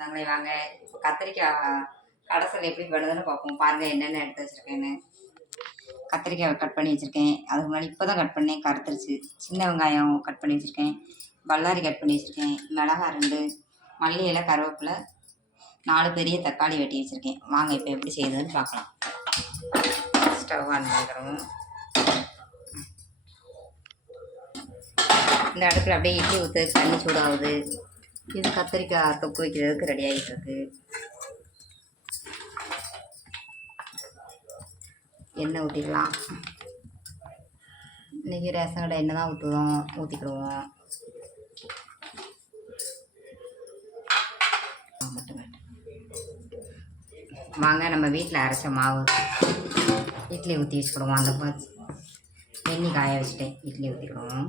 நாங்களே வாங்க இப்போ கத்திரிக்காய் கடைசல் எப்படி பண்ணுதுன்னு பார்ப்போம். பாருங்கள் என்னென்ன எடுத்து வச்சுருக்கேன்னு. கத்திரிக்காய் கட் பண்ணி வச்சுருக்கேன். அதுக்கு முன்னாடி இப்போ தான் கட் பண்ணேன் கருத்துருச்சு. சின்ன வெங்காயம் கட் பண்ணி வச்சுருக்கேன். பல்லாரி கட் பண்ணி வச்சுருக்கேன். மிளகா ரெண்டு மல்லி இலை கருவேப்பிலை நாலு பெரிய தக்காளி வெட்டி வச்சுருக்கேன். வாங்க இப்போ எப்படி செய்யுதுன்னு பார்க்கலாம். ஸ்டவ் ஆன் பண்ணுறோம் இந்த அடுப்பில் அப்படியே இட்லி ஊற்று தண்ணி சூடாகுது. இது கத்திரிக்காய் தொக்கு வைக்கிறதுக்கு ரெடி ஆகிட்டு இருக்கு எண்ணெய் ஊற்றிக்கலாம் இன்றைக்கி ரேஷன் கடை எண்ணெய் தான் ஊற்றுவோம் ஊற்றிக்கிடுவோம் வாங்க நம்ம வீட்டில் அரைச்ச மாவு இட்லி ஊற்றி வச்சுக்கிடுவோம். அந்த ப- வெந்நி காய வச்சுட்டேன். இட்லி ஊற்றிக்கிடுவோம்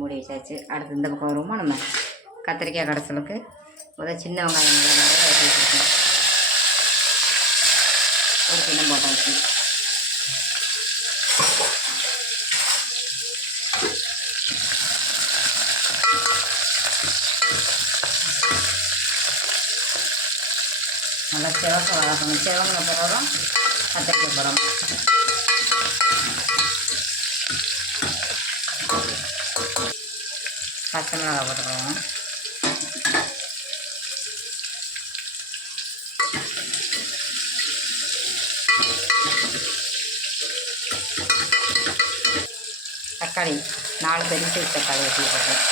மூடி வச்சாச்சு அடுத்து இந்த பக்கம் வருவோமா? நம்ம கத்திரிக்காய் கடைசலுக்கு. முதல் சின்ன வெங்காயம் நல்லா நிறைய வெட்டி வச்சு ஒரு கிண்ணம் போட்டாச்சு. நல்லா சிவக்க வளர்க்கணும் சிவங்கின பிறகு கத்திரிக்காய் போடணும். பச்சை மிளகா போட்டுருவோம். தக்காளி நாலு பெரிய சைஸ் தக்காளி வெட்டி போட்டேன்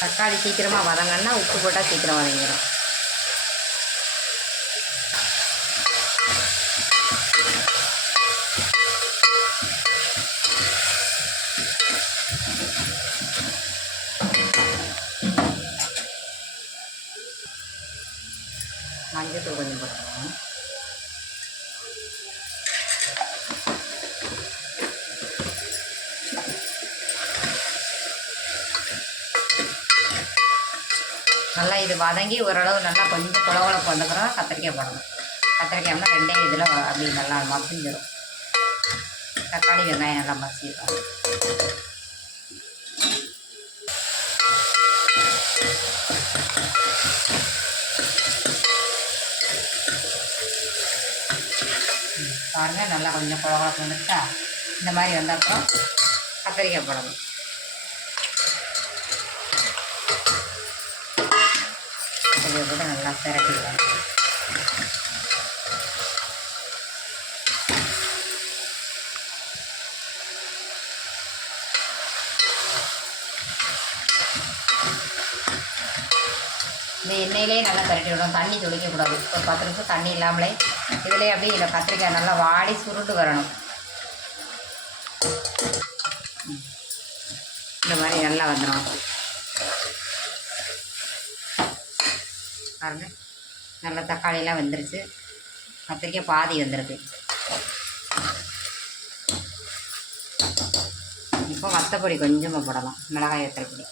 தக்காளி சீக்கிரமாக வதங்கன்னா உப்பு போட்டால் சீக்கிரம் வதங்கிடும். நல்லா இது வதங்கி ஓரளவு நல்லா கொஞ்சம் குளகுளப்பு வந்த பிறகு கத்திரிக்காய் போடணும். கத்திரிக்காய்னா ரெண்டே இதில் அப்படி நல்லா மசிஞ்சிடும் தக்காளி வெங்காயம் நல்லா மசிடும் பாருங்கள் நல்லா கொஞ்சம் குளகுளப்பு வந்துச்சா இந்த மாதிரி வந்த அப்புறம் கத்திரிக்காய் போடணும் கத்திரிக்காய் போட்டு நல்லா திரட்டிடுவோம் இந்த எண்ணெயிலே நல்லா திரட்டி விடணும். தண்ணி துளிக்கக்கூடாது. ஒரு பத்து நிமிஷம் தண்ணி இல்லாமலே இதிலே அப்படியே இந்த கத்திரிக்காய் நல்லா வாடி சுருண்டு வரணும். இந்த மாதிரி நல்லா வந்துடும் பாருங்க. நல்லா தக்காளியெல்லாம் வந்துருச்சு. கத்திரிக்காய் பாதி வந்திருக்கு. இப்போ வத்தப்பொடி கொஞ்சமாக போடலாம். மிளகாய் வத்தப்பொடி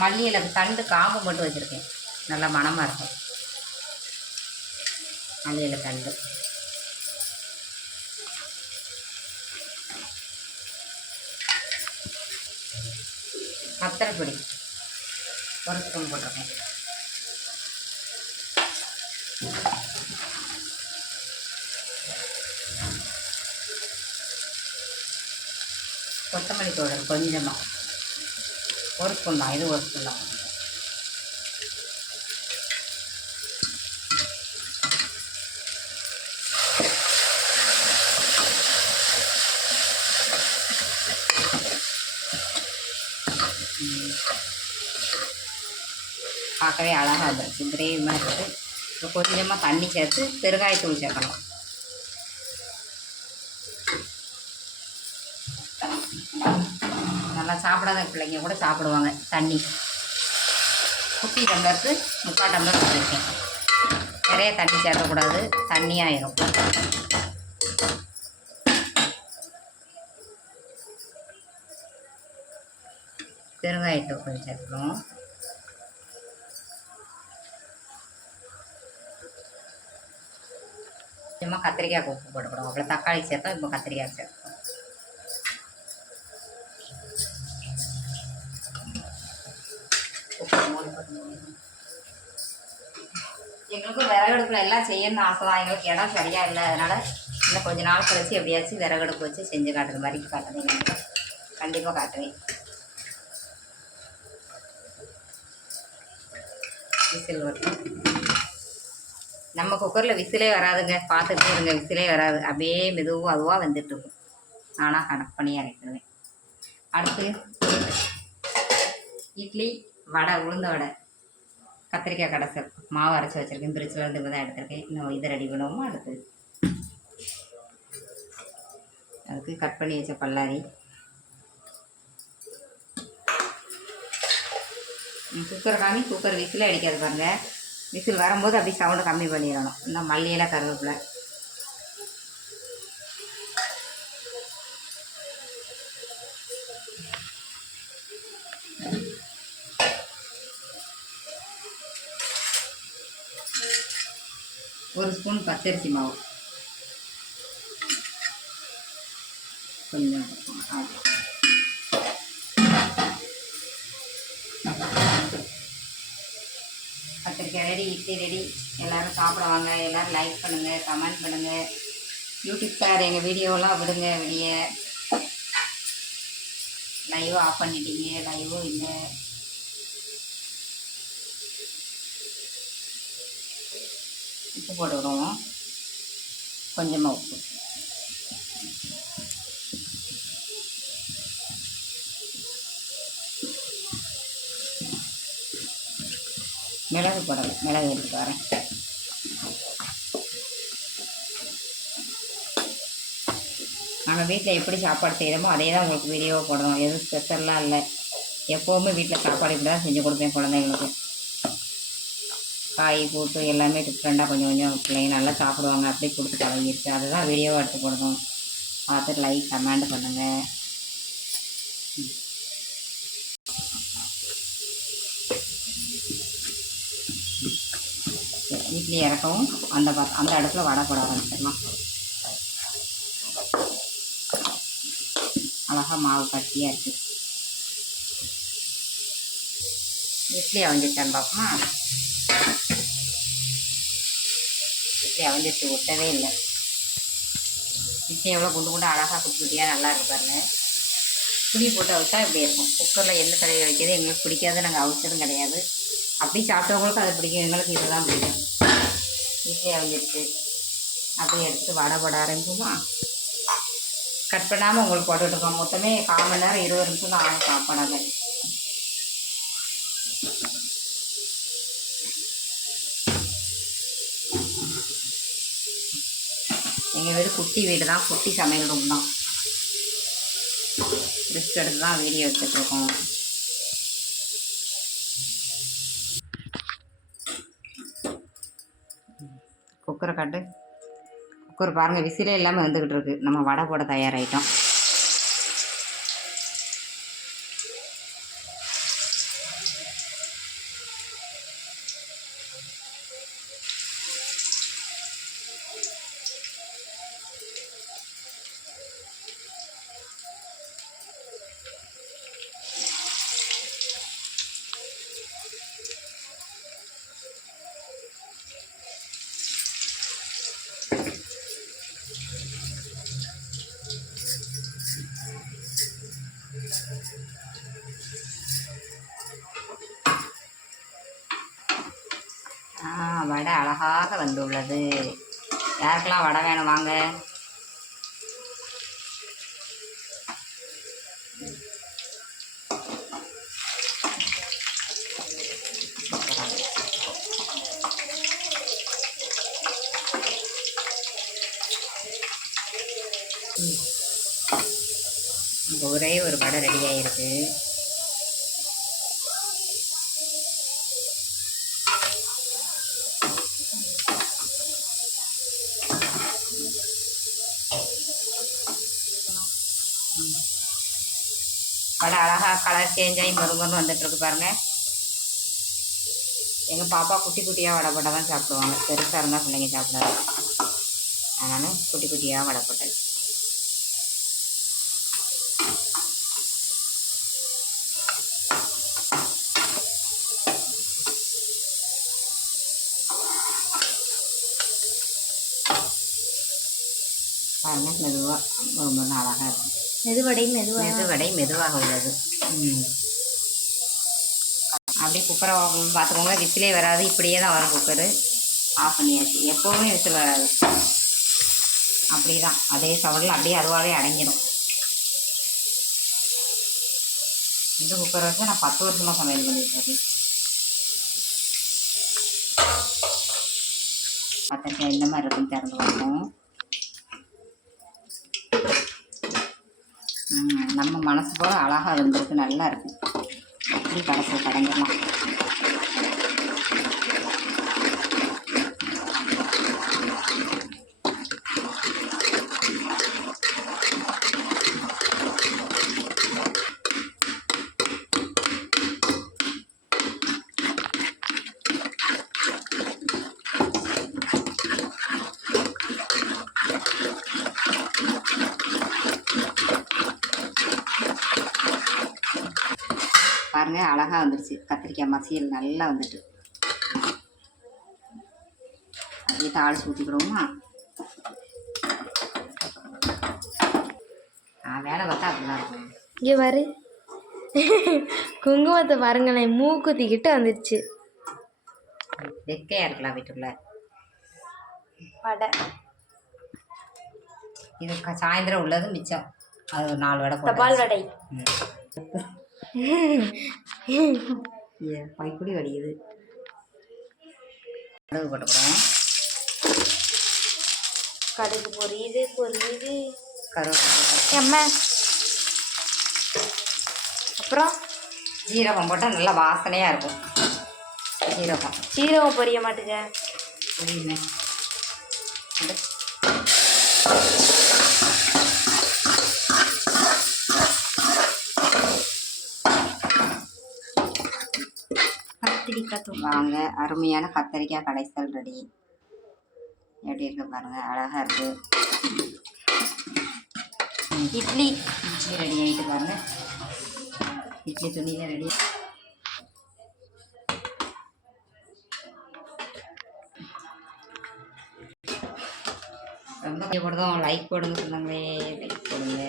மல்லியில் தண்டு காம்பு மட்டும் வச்சுருக்கேன். நல்லா மணமாக இருக்கும். மல்லியில் தண்டு. வத்தல் பொடி. ஒரு ஸ்பூன் போட்டிருக்கேன். கொத்தமல்லி பவுடர் கொஞ்சமாக ஒரு ஸ்பூன் தான் இது ஒரு ஸ்பூன் தான். பார்க்கவே அழகாக இருந்துச்சு கிரேவி மாதிரி இருக்குது இப்போ கொஞ்சமாக தண்ணி சேர்த்து பெருங்காயத்தூள் சேர்க்கணும். நல்லா சாப்பிடாத பிள்ளைங்க கூட சாப்பிடுவாங்க. தண்ணி. குட்டி டம்ளருக்கு முக்கால் டம்ளர் வச்சுருக்கேன் நிறைய தண்ணி சேர்க்கக்கூடாது. தண்ணியாயிரும் பெருங்காயத்தை கொஞ்சம் சேர்க்கணும். சும்மா கத்திரிக்காய் உப்பு போட்டுக்கணும். அப்புறம் தக்காளி சேர்த்தோம் இப்போ கத்திரிக்காய் சேர்த்தோம் எங்களுக்கும் விறகடுப்பில் எல்லாம் செய்யணும்னு ஆசை தான். எங்களுக்கு இடம் சரியா இல்லை. அதனால இன்னும் கொஞ்ச நாள் கழிச்சு எப்படியாச்சும் விறகடுப்பு வச்சு செஞ்சு காட்டுற மாதிரி காட்டுறேன். கண்டிப்பாக காட்டுவேன். விசில் வரும். நம்ம குக்கரில் விசிலே வராதுங்க. பார்த்துட்டே இருங்க. விசிலே வராது. அப்படியே மெதுவாக அதுவாக வந்துட்டு இருக்கும். கணக்கு பண்ணி இறக்கிடுவேன். அடுத்து இட்லி வடை உளுந்த வடை. கத்திரிக்காய் கடைசல் மாவு அரைச்சி வச்சுருக்கேன். பிரிட்ஜில் இருந்து இப்போ தான் எடுத்திருக்கேன். இன்னும் இது ரெடி பண்ணுவோமா அடுத்து. அதுக்கு கட் பண்ணி வச்ச பல்லாரி. குக்கர் காமி குக்கர் விசில் அடிக்காது பாருங்கள் விசில் வரும்போது அப்படியே சவுண்டு கம்மி பண்ணிடணும். இந்த மல்லியெல்லாம் கருவேப்பிலை ஒரு ஸ்பூன் பச்சரிசி மாவு. கொஞ்சம் ஆ. கத்திரிக்காய் ரெடி இட்லி ரெடி எல்லோரும் சாப்பிடுவாங்க எல்லோரும் லைக் பண்ணுங்கள் கமெண்ட் பண்ணுங்கள் யூடியூப் சார் எங்கள் வீடியோலாம் விடுங்க வெளியே. லைவும் ஆஃப் பண்ணிட்டீங்க. லைவும் இல்லை? உப்பு போட்டு விடுவோம் கொஞ்சமாக உப்பு. மிளகு போடலை. மிளகு எடுத்து வரேன். நாங்கள் வீட்டில் எப்படி சாப்பாடு செய்கிறோமோ அதே தான் உங்களுக்கு வீடியோ போடணும். எதுவும் ஸ்பெஷல்லாம் இல்லை. எப்போவுமே வீட்டில் சாப்பாடு இப்படி தான் செஞ்சு கொடுப்பேன் குழந்தைங்களுக்கு. காய் கூட்டு எல்லாமே டிஃப்ரெண்ட்டாக கொஞ்சம் கொஞ்சம் பிள்ளைங்க நல்லா சாப்பிடுவாங்க. அப்படி கொடுத்து பழகிருக்கு அதுதான் வீடியோவாக எடுத்து போடணும் பார்த்துட்டு லைக் கமெண்ட் பண்ணுங்கள் இட்லி இறக்கவும் அந்த பா அந்த இடத்துல வடை போட ஆரம்பிச்சிடலாம். அழகாக மாவு கட்டியாக இருக்குது இட்லி அவிஞ்சிச்சான்னு பார்ப்போமா? இட்லி அவிஞ்சிட்டு ஒட்டவே இல்லை. இட்லி எவ்வளோ குண்டு குண்டு அழகாக குட்டி குட்டியாக நல்லா இருப்பாருங்க புளி போட்டு அவிச்சா இப்படி இருக்கும். குக்கரில் எண்ணெய் தடவை வைக்கிறது எங்களுக்கு பிடிக்காது நாங்கள் அவிச்சதும் கிடையாது. அப்படி சாப்பிட்டவங்களுக்கும் அது பிடிக்கும். எங்களுக்கு இதுதான் பிடிக்கும். இட்லி அவிஞ்சிருச்சு அப்படியே எடுத்து வடை போட ஆரம்பிக்குமா கட் பண்ணாமல் உங்களுக்கு போட்டுட்ருக்கோம் மொத்தமே கால் மணி நேரம் இருபது நிமிஷம் தான் ஆகும் சாப்பாடாக. எங்கள் வீடு குட்டி வீடு தான். குட்டி சமையல் ரூம் தான். ரெஸ்ட் எடுத்து தான் வீடியோ எடுத்துட்ருக்கோம் குக்கரை காட்டு. குக்கர் பாருங்கள் விசிலே இல்லாமல் வந்துக்கிட்டு இருக்கு. நம்ம வடை போட தயாராகிட்டோம் அழகாக வந்துள்ளது. யாருக்கெல்லாம் வடை வேணும் வாங்க. ஒரே ஒரு வடை ரெடி ஆகிருக்கு வடை அழகா கலர் சேஞ்ச் ஆகி மொறுமொறுன்னு வந்துட்டு இருக்கு பாருங்க. எங்கள் பாப்பா குட்டி குட்டியாக வடை போட்டால் தான் சாப்பிடுவாங்க. பெருசாக இருந்தால் பிள்ளைங்க சாப்பிடாது. அதனால் குட்டி குட்டியாக வடை போட்டது. பாருங்க மெதுவாக ரொம்ப அழகாக இருக்கும் மெதுவடை மெதுவடை மெதுவடை மெதுவாக உள்ளது. அப்படியே குக்கரை பார்த்துக்கோங்க விசிலே வராது. இப்படியே தான் வரும் குக்கரு ஆஃப் பண்ணியாச்சு. எப்போவுமே விசில் வராது. அப்படி தான் அதே சவுண்டில் அப்படியே அதுவாகவே அடங்கிடும் இந்த குக்கர் வச்சு நான் பத்து வருஷமாக சமையல் பண்ணிட்டு பார்த்துருக்கேன் இந்த மாதிரி இருக்கும். திறந்து பார்ப்போம். நம்ம மனசு போல அழகாக இருந்திருக்கு நல்லா இருக்கு. அப்படி கடைசி கடைஞ்சிடலாம் பாருங்க அழகாக வந்துருச்சு. கத்திரிக்காய் மசியல் நல்லா வந்துட்டு. அப்படியே தாளிச்சு ஊற்றிக்கிடுவோமா வேலை பார்த்தா அப்படிதான் இருக்கும். இங்கே பாரு. குங்குமத்தை பாருங்களேன் மூக்குத்திக்கிட்டு வந்துடுச்சு வெக்கையாக இருக்கலாம் வீட்டுக்குள்ள. வடை. இது சாயந்தரம் உள்ளது மிச்சம். அது ஒரு நாலு வடை தபால். வடை. பைக்குடி வலிக்குது? கடுகு போட்டுக்கிறோம் கடுகு பொரியுது பொரியுது. கருவேப்பிலை அம்மா அப்புறம்? ஜீரகம் போட்டால் நல்லா வாசனையாக இருக்கும். ஜீரகம் சீரகம் பொரிய மாட்டுங்க. புரியுமே கத்திரிக்காய் தூள் வாங்க அருமையான கத்தரிக்காய் கடைசல் ரெடி. எப்படி இருக்கு பாருங்க அழகா இருக்கு. இட்லி. இட்லி ரெடி ஆகிட்டு பாருங்க. இட்லி துணியில ரெடி. ரொம்ப போடுதோம் லைக் போடுங்க சொன்னாங்களே லைக் போடுங்க.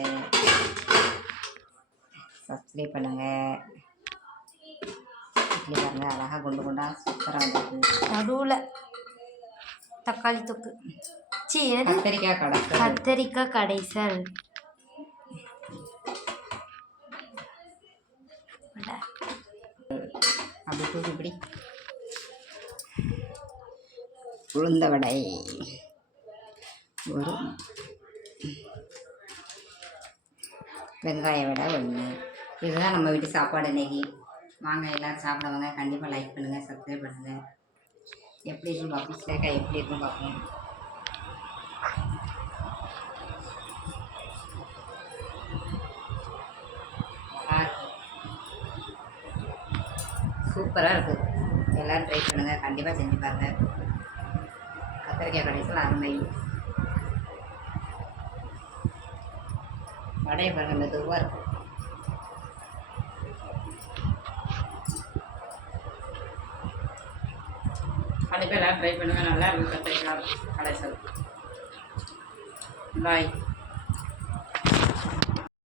சப்ஸ்கிரைப் பண்ணுங்கள் இட்லி பாருங்க அழகாக குண்டு குண்டா சூப்பராக வந்துருக்கு நடுவில் தக்காளி தொக்கு. சி கத்தரிக்காய் கடைசல் கத்தரிக்காய் கடைசல். அப்படி தூக்கி இப்படி உளுந்த வடை. ஒரு வெங்காய வடை ஒன்று இதுதான் நம்ம வீட்டு சாப்பாடு இன்னைக்கு வாங்க எல்லோரும் சாப்பிடுவாங்க கண்டிப்பாக லைக் பண்ணுங்கள் சப்ஸ்கிரைப் பண்ணுங்கள் எப்படி இருக்குன்னு பார்ப்போம். சேக்காய் எப்படி இருக்குன்னு பார்ப்போம். சூப்பராக இருக்குது எல்லோரும் ட்ரை பண்ணுங்கள் கண்டிப்பாக செஞ்சு பாருங்கள் கத்திரிக்காய் கடைசியில் அருமை. வடையை பாருங்கள் மெதுவாக இருக்கும் கண்டிப்பாக எல்லோரும் ட்ரை பண்ணுங்கள் நல்லா இருக்கும். கத்திரிக்காய் கடைசல். பாய்